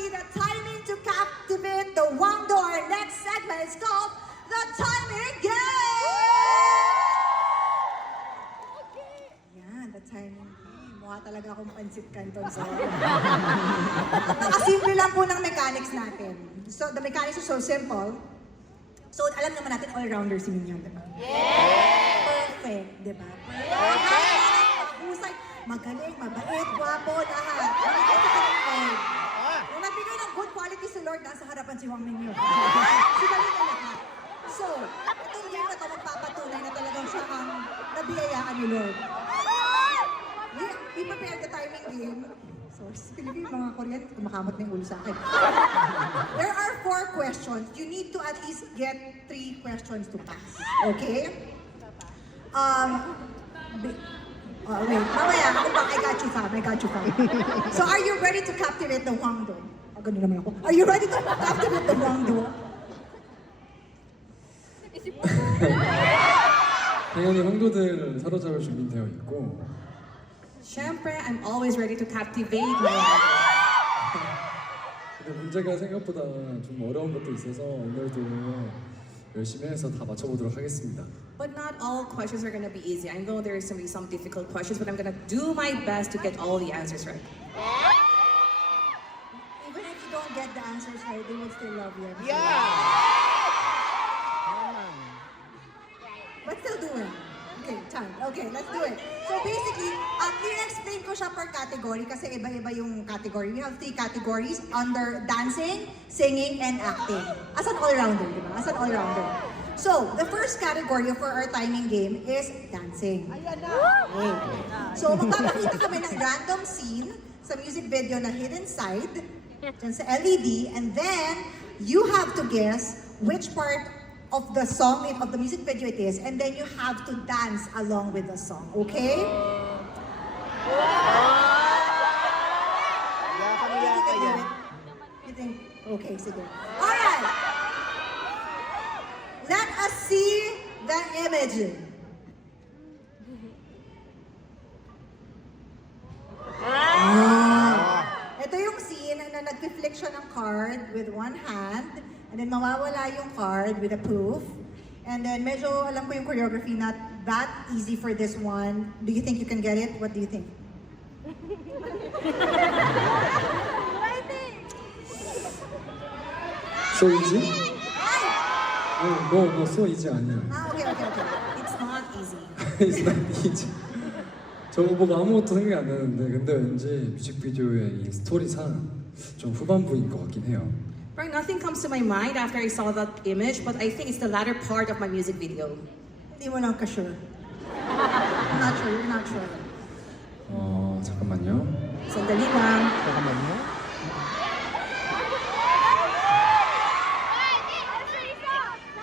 finally, the timing to captivate the Wangdo. Our next segment is called the Timing Game! Yan, the Timing Game. Mukha talaga akong pansit canton sa Nakasimple lang po ng mechanics natin. So, the mechanics is so simple. So, alam naman natin, all-rounder si Mignon, diba? Yeah! Perfect, diba? Mahusay, magaling, mabait, gwapo, lahat. Kung nagbigay ng good quality si Lord, nasa harapan si Wang Mignon. Sigaling na lahat. So, itong game na ito, magpapatunay na talagang siya ang nabiyayaan ni Lord. We prepared the timing game. So, Pilipin, mga Korean, kumakamot na yung ulo sa akin. There are 4 questions. You need to at least get 3 questions to pass. Okay? Wait, mamaya, ako pa, I got you, fam. So, are you ready to captivate the Wangdo? Ganun naman ako. Are you ready to captivate the Wangdo? 당연히 황도들 사로잡을 준비되어 있고 Siyempre, I'm always ready to captivate my audience. 근데 문제가 생각보다 좀 어려운 것도 있어서 오늘도 열심히 해서 다 맞춰보도록 하겠습니다. But not all questions are gonna be easy. I know there is gonna be some difficult questions, but I'm gonna do my best to get all the answers right. Even if you don't get the answers right, they will still love you. But still do it. Okay, time. Okay, let's do it. So basically, i-explain ko siya per category kasi iba-iba yung category. We have 3 categories under dancing, singing, and acting. As an all-rounder, di ba? As an all-rounder. So, the first category for our timing game is dancing. Okay. So, magpapakita kami ng random scene sa music video na Hidden Side, dyan sa LED, and then you have to guess which part of the song, of the music video it is, and then you have to dance along with the song, okay? You think? Okay, sige. Alright! Let us see the image. Ito yung scene na nag-flick siya ng card with one hand, and then mawawala yung card with a poof. And then medyo alam ko yung choreography, not that easy for this one. Do you think you can get it? What do you think? So easy? No, so easy 아니에요. Okay. It's not easy. It's not easy. 저거 보고 아무것도 생각이 안 나는데 근데 왠지 뮤직비디오의 이 스토리상 좀 후반부인 것 같긴 해요. Right, nothing comes to my mind after I saw that image, but I think it's the latter part of my music video. Hindi mo lang ka-sure. You're not sure. 잠깐만요. Sandali lang.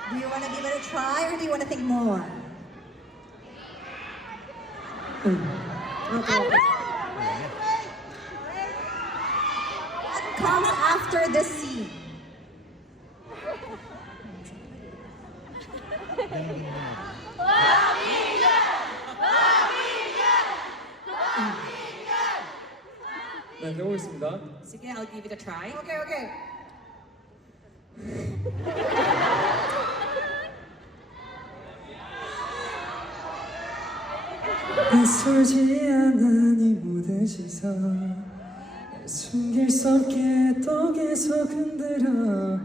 Do you want to give it a try or do you want to think more? Okay. What comes after this scene? 네, 해보겠습니다. Sige, I'll give it a try. Okay. 낯설지 않은 이 무대 시선 숨길 수 없게 또 계속 흔들어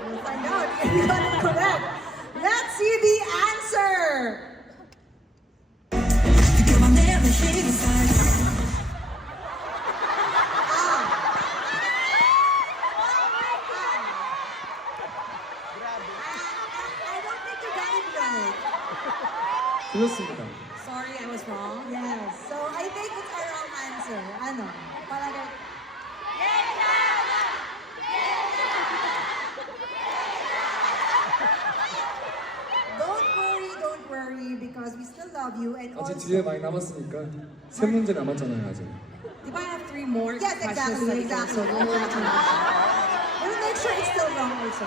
We'll find out if you got it correct. Let's see the answer. I don't think you got it right. 틀렸습니다. Sorry, I was wrong. Yes. So I think it's a wrong answer. Ano? Palagay. Don't worry, because we still love you and 아직 also. 뒤에 많이 남았으니까 3문제 남았잖아요 아직. Di ba I have 3 more Yes, questions? exactly. So we'll have to We'll make sure it's still wrong also.